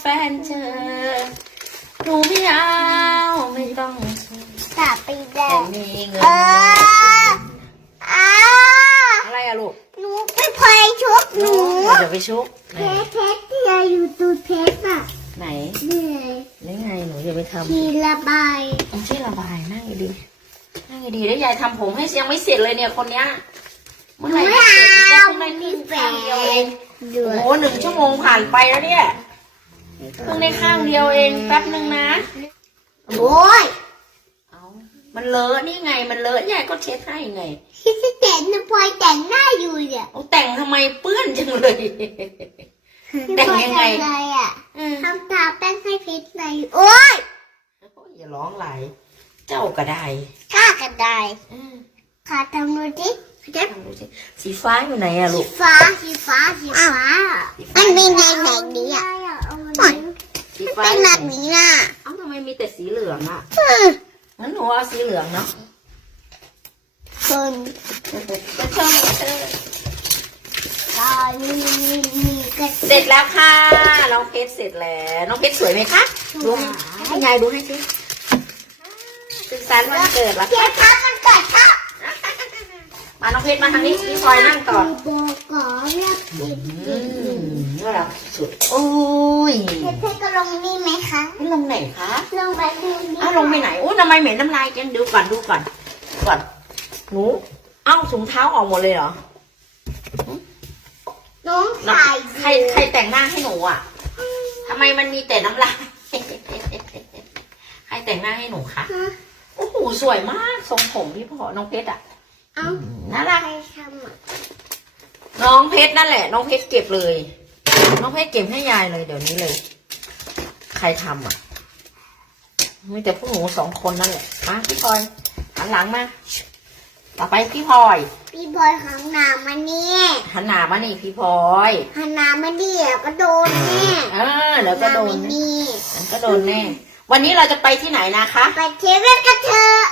แฟนเจอหนูไม่เอาไม่ต้องสาปีแดต่งมีเงินอออะไรอะลูกหนูไปพลอยชุบหนูเดี๋ยวไปชุบเพไหเพชรที่อยู่ตูดเพชรอะไหนเหนื่อยหรือไงหนูอย่ไปทำทีละใบเอที่ระบายนั่งดีนั่งดีแล้วยายทำผมให้ยังไม่เสร็จเลยเนี่ยคนเนี้ยเมื่อไหร่จะเสร็จจะต้องได้ครึ่งทางเดียวโอ้โหหนึ่งชั่วโมงผ่านไปแล้วเนี่ย เพิ่งได้ข้างเดียวเองแป๊บนึงนะ โอ้ยมันเลอะนี่ไง มันเลอะยายก็เช็ดให้ไงคิดสิแต่นพลอยแต่งหน้าอยู่เนี่ยอแต่งทำไมเปื้อนจังเลย แต่งยังไงอะทำตาแป้งให้พิษในโอ้ยอย่าร้องไหลเจ้ากระได้ข้ากระได้ขาทำดูสิเจ็บสีฟ้าอยู่ไหนอะลูกสีฟ้าสีฟ้าสีฟ้ามันมีในไหนนี้อะีฟ้าเป็นแบบนี้น่ะเอ้าทำไมมีแต่สีเหลืองอะงั้นหนูเอาสีเหลืองเนาะคนจะชอบเสร็จแล้วค่ะน้องเพชรเสร็จแล้วน้องเพชรสวยไหมคะดูให้ยายดูให้สิสุขสันต์วันเกิดละเพชรครับมันเกิดครับมาน้องเพชรมาทางนี้พี่คอยนั่งก่อน เนี่ยน่ารักสุด โอ้ยเพชรเพชก็ลงนี่ไหมคะลงไหนคะลงไปดูนี่อ้าวลงไปไหนโอ้ทำไมเหม็นน้ำลายจันดูก่อนดูก่อนก่อนหนูเอ้าถุงเท้าออกหมดเลยเหรอน้องใครใครใครแต่งหน้าให้หนูอะทำไมมันมีแต่น้ำลายใครแต่งหน้าให้หนูคะโอ้โหสวยมากทรงผมพี่พ่อน้องเพชรอะน่ารัก น้องเพชรนั่นแหละ น้องเพชรเก็บเลย น้องเพชรเก็บให้ยายเลย เดี๋ยวนี้เลย ใครทำอะมีแต่พวกหนูสองคนนั่นแหละมาพี่พลอยหันหลังมาต่อไปพี่พลอยพี่พลอยหันหน้ามานี่หันหน้ามานี่พี่พลอยหันหน้ามาดีอ่วก็โดนแน่เออแล้วก็โดนนี่ก็โดนแน่วันนี้เราจะไปที่ไหนนะคะ ไปเที่ยวกันเถอะ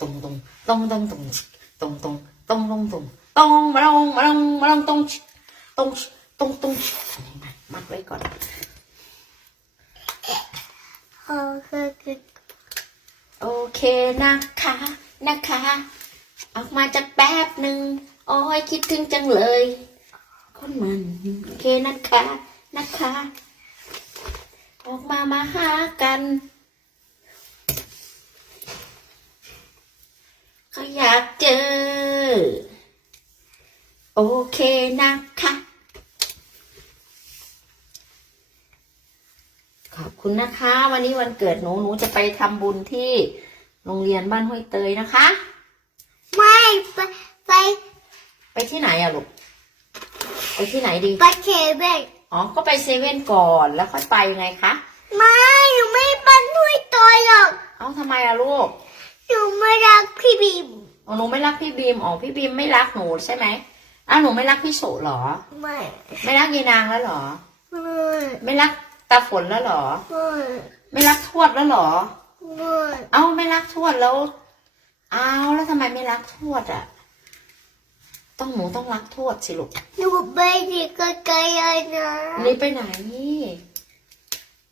ตงตงตงตงตงตงตงตงตงตงตงมาลงมาลงมาลงตงตงตงตงมัดไว้ก่อนโอเคนะคะ นะคะ ออกมาจากแป๊บหนึ่งโอ้ยคิดถึงจังเลยคนมันโอเคนะคะ นะคะ ออกมามาหากัน อยากเจอ โอเคนะคะ ขอบคุณนะคะ วันนี้วันเกิดหนูหนูจะไปทำบุญที่โรงเรียนบ้านห้วยเตยนะคะ ไม่ไปไปไปที่ไหนอะลูก ไปที่ไหนดี ไปเคเบิลอ๋อ ก็ไปเซเว่นก่อนแล้วค่อยไปไงคะ ไม่หนูไม่ปันด้วยตัวหรอก เอ้าทำไมอะลูก หนูไม่รักพี่บีม อ๋อ หนูไม่รักพี่บีม อ๋อ พี่บีมไม่รักหนูใช่ไหมอ้าวหนูไม่รักพี่โสเหรอ ไม่ไม่รักยายนางแล้วเหรอ ไม่ไม่รักตาฝนแล้วเหรอ ไม่ไม่รักทวดแล้วเหรอ ไม่เอ้าไม่รักทวดแล้วอ้าวแล้วทำไมไม่รักทวดอะต้องหนูต้องรักทวดสิลูกหนูไปที่ไกลๆเลยนะนี่ไปไหน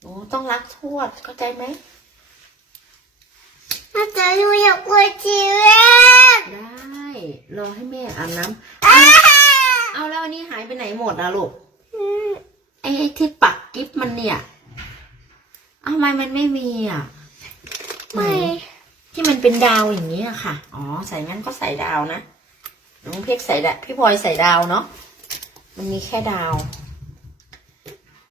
หนูต้องรักทวดเข้าใจไหม ถ้าจะหนูอยากไปชีวิตได้รอให้แม่อาบน้ำอ้าเอาแล้วอันนี้หายไปไหนหมดนะลูกไอ้ที่ปักกิ๊บมันเนี่ยเอาทำไมมันไม่มีอะไม่ที่มันเป็นดาวอย่างนี้อะค่ะ อ๋อ ใส่งั้นก็ใส่ดาวนะน้องเพกใส่ดะพี่พลอยใส่ดาวเนาะ มันมีแค่ดาวไ